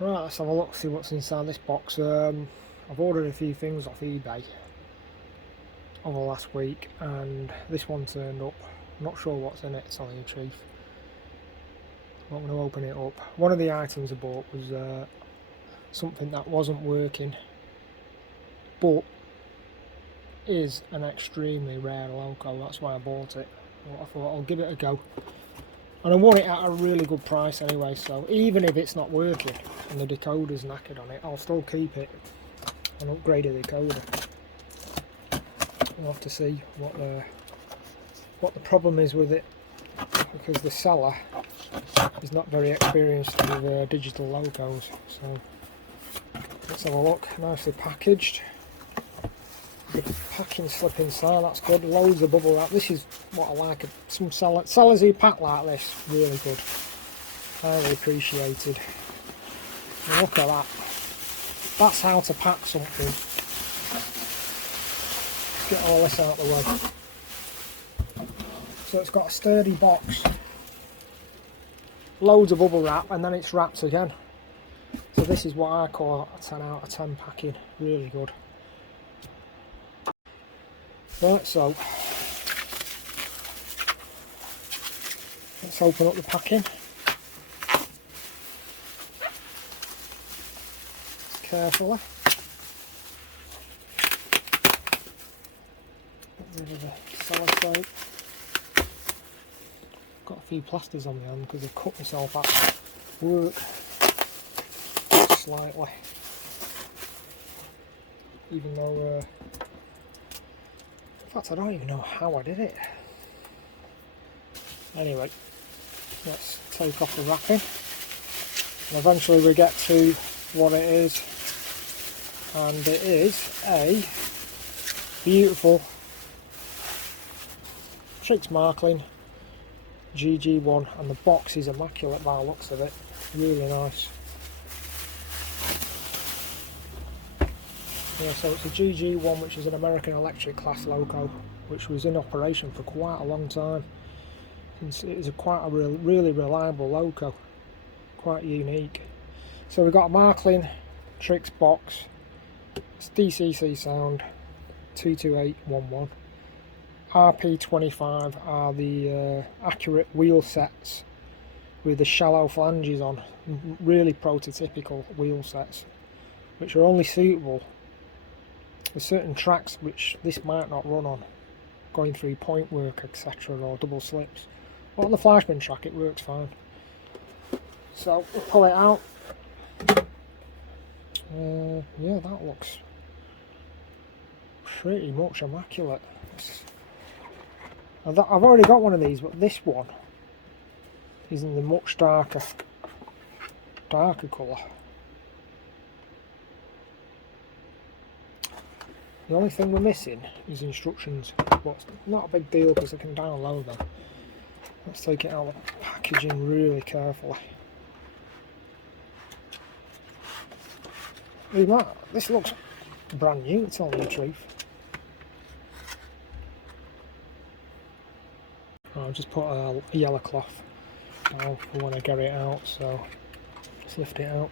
Right, let's have a look, see what's inside this box. I've ordered a few things off eBay over the last week, and this one turned up. I'm not sure what's in it, to tell you the truth. I'm going to open it up. One of the items I bought was something that wasn't working, but is an extremely rare Loco. That's why I bought it. But I thought I'll give it a go. And I want it at a really good price anyway, so even if it's not working and the decoder's knackered on it, I'll still keep it and upgrade a decoder. We'll have to see what the problem is with it, because the seller is not very experienced with digital Locos. So let's have a look. Nicely packaged. The packing slip inside, that's good. Loads of bubble wrap. This is what I like. Some sellers who pack like this, really good. Highly appreciated. And look at that. That's how to pack something. Let's get all this out of the way. So it's got a sturdy box, loads of bubble wrap, and then it's wrapped again. So this is what I call a 10 out of 10 packing. Really good. Right, so let's open up the packing carefully. Get rid of the sellotape. Got a few plasters on my hand because I've cut myself at work slightly, even though in fact I don't even know how I did it. Anyway, let's take off the wrapping and eventually we get to what it is, and it is a beautiful Trix Markling gg1, and the box is immaculate by the looks of it. Really nice. Yeah, so it's a gg1, which is an American Electric class Loco, which was in operation for quite a long time. It is quite a really reliable Loco, quite unique. So we've got a Markling Trix box, it's DCC sound, 22811. RP25 are the accurate wheel sets with the shallow flanges on, really prototypical wheel sets, which are only suitable for certain tracks which this might not run on, going through point work, etc., or double slips. But on the Fleischmann track it works fine. So we'll pull it out. Yeah, that looks pretty much immaculate. I've already got one of these, but this one is in the much darker colour. The only thing we're missing is instructions, but not a big deal because I can download them. Let's take it out of the packaging really carefully. This looks brand new, to tell you the truth. I'll just put a yellow cloth down for when I get it out, so just lift it out.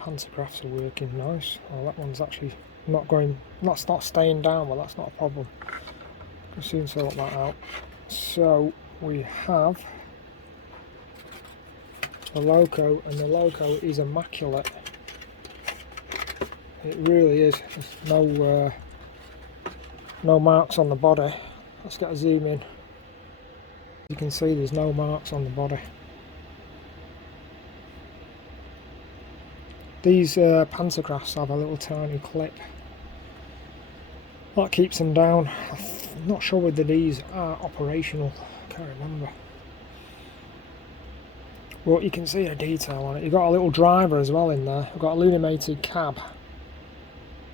Pantographs are working nice. Oh, that one's actually not going, that's not staying down, well that's not a problem. I'll soon sort that out. So we have the Loco, and the Loco is immaculate. It really is. There's no marks on the body. Let's get a zoom in. You can see there's no marks on the body. These pantographs have a little tiny clip that keeps them down. I'm not sure whether these are operational, I can't remember. But you can see the detail on it. You've got a little driver as well in there. We've got illuminated cab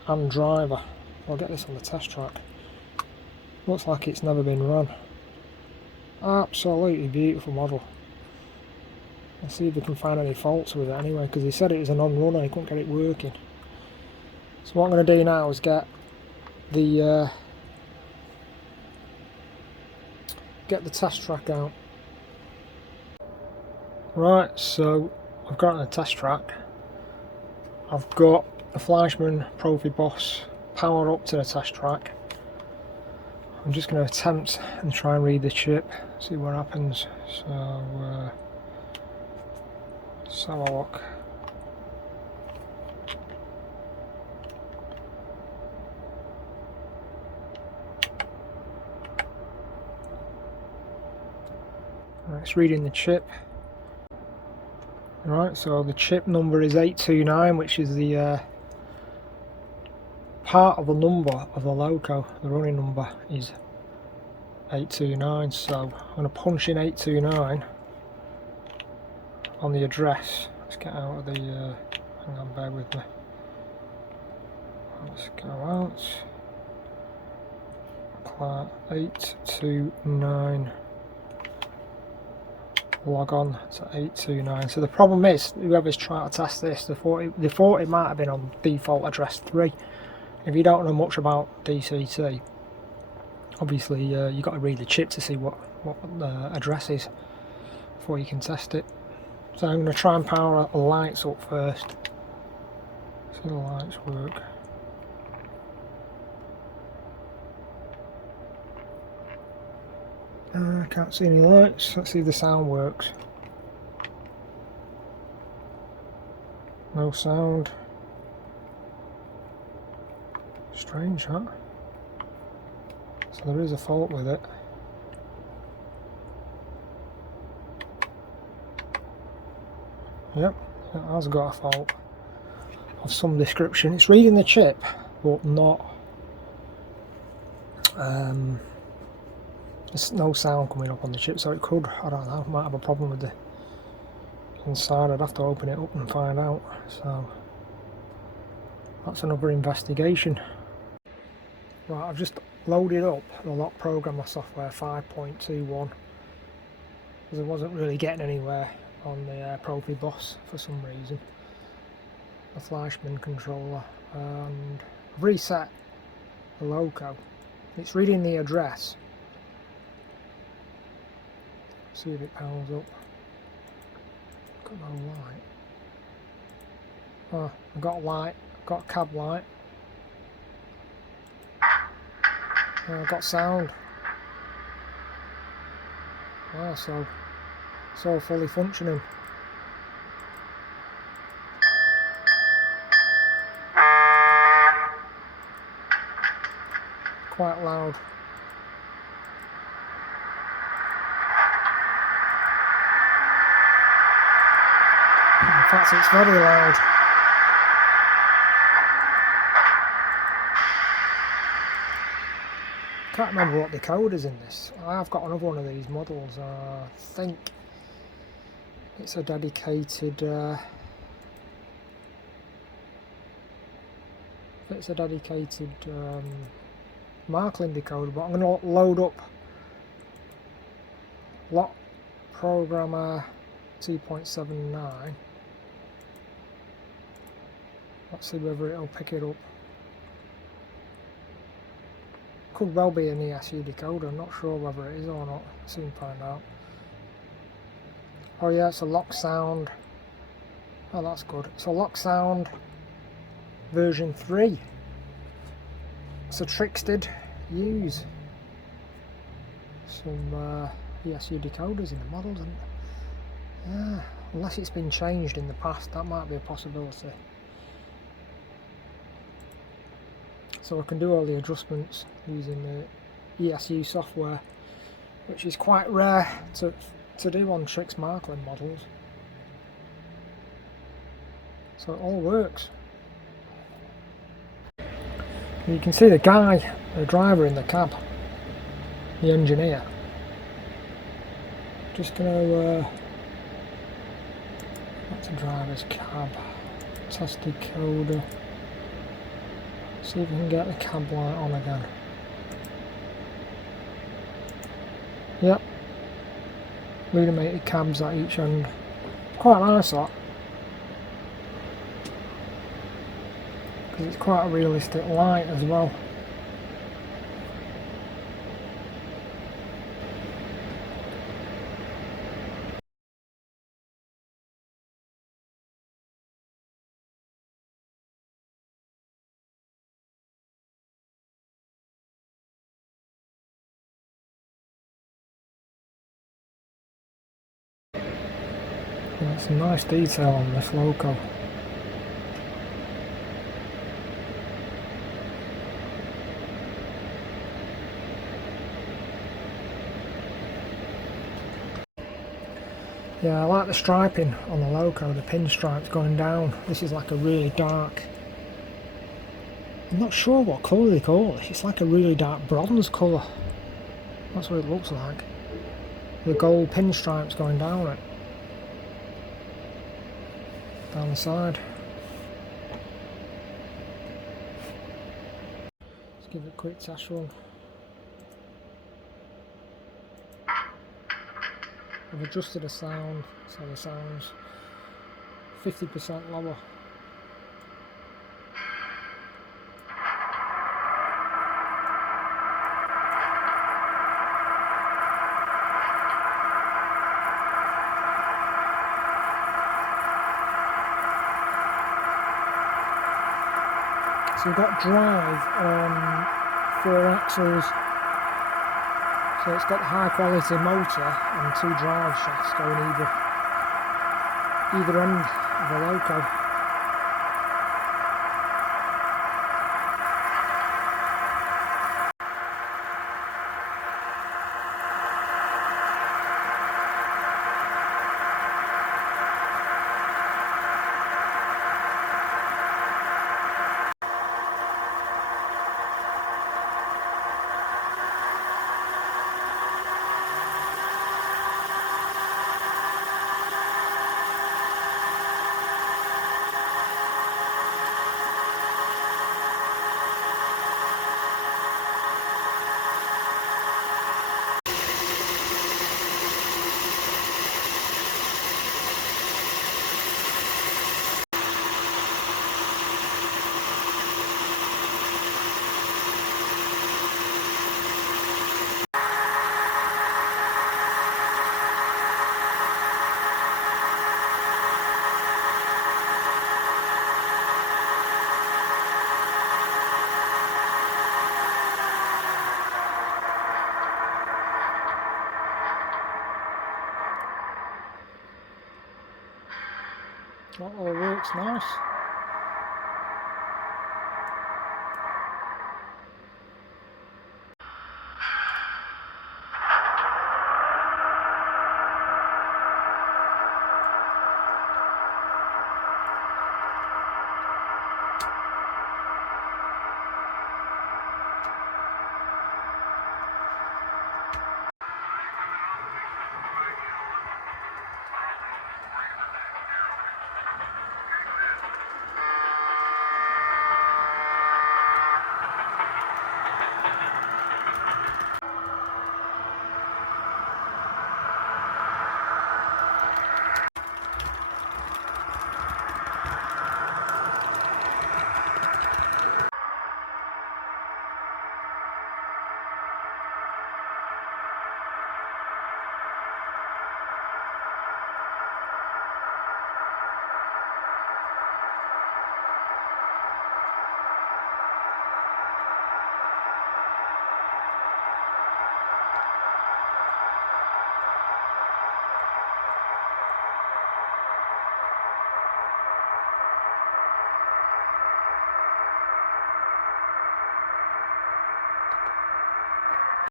and driver. I'll get this on the test track. Looks like it's never been run. Absolutely beautiful model. Let's see if we can find any faults with it anyway, because he said it was a non-runner, he couldn't get it working. So what I'm going to do now is get the test track out. Right, so I've got the test track. I've got the Fleischmann Profi Boss powered up to the test track. I'm just going to attempt and try and read the chip, see what happens. So let's have a look. Right, it's reading the chip. Right, so the chip number is 829, which is the part of the number of the Loco. The running number is 829, so I'm going to punch in 829 on the address. Let's get out of the, hang on, bear with me. Let's go out. 829. Log on to 829. So the problem is, whoever's trying to test this, they thought it might have been on default address 3. If you don't know much about DCT, obviously you've got to read the chip to see what the address is before you can test it. So I'm going to try and power the lights up first. See the lights work. I can't see any lights. Let's see if the sound works. No sound. Strange, huh? So there is a fault with it. Yep, it has got a fault of some description. It's reading the chip, but not. There's no sound coming up on the chip, so it could, I don't know, might have a problem with the inside. I'd have to open it up and find out. So that's another investigation. Right, I've just loaded up the lock programmer software 5.21 because I wasn't really getting anywhere on the Profi Boss for some reason. The Fleischmann controller, and I've reset the Loco. It's reading the address. See if it powers up. Got no light. Oh, I've got a light. I've got a cab light. I've got sound. Yeah, so it's all fully functioning. Quite loud. In fact, it's very loud. Can't remember what the code is in this. I've got another one of these models. I think it's a dedicated. Markling decoder, but I'm going to load up lock programmer 2.79. Let's see whether it'll pick it up. Could well be an ESU decoder, I'm not sure whether it is or not. Soon find out. Oh yeah, it's a lock sound. Oh, that's good. It's a lock sound version 3. So Trix did use some ESU decoders in the models, and yeah, unless it's been changed in the past, that might be a possibility. So I can do all the adjustments using the ESU software, which is quite rare to do on Trix Markling models. So it all works. You can see the guy, the driver in the cab, the engineer. Just gonna that's a driver's cab, test decoder. See if we can get the cab light on again. Yep, illuminated cabs at each end. Quite nice that, because it's quite a realistic light as well. Yeah, some nice detail on this Loco. Yeah, I like the striping on the Loco, the pinstripes going down. This is like a really dark, I'm not sure what colour they call it. It's like a really dark bronze colour. That's what it looks like. The gold pinstripes going down it. Down the side. Let's give it a quick test run. I've adjusted the sound, so the sound's 50% lower. So we've got drive on 4 axles, so it's got a high quality motor and 2 drive shafts going either end of the Loco. That all works nice.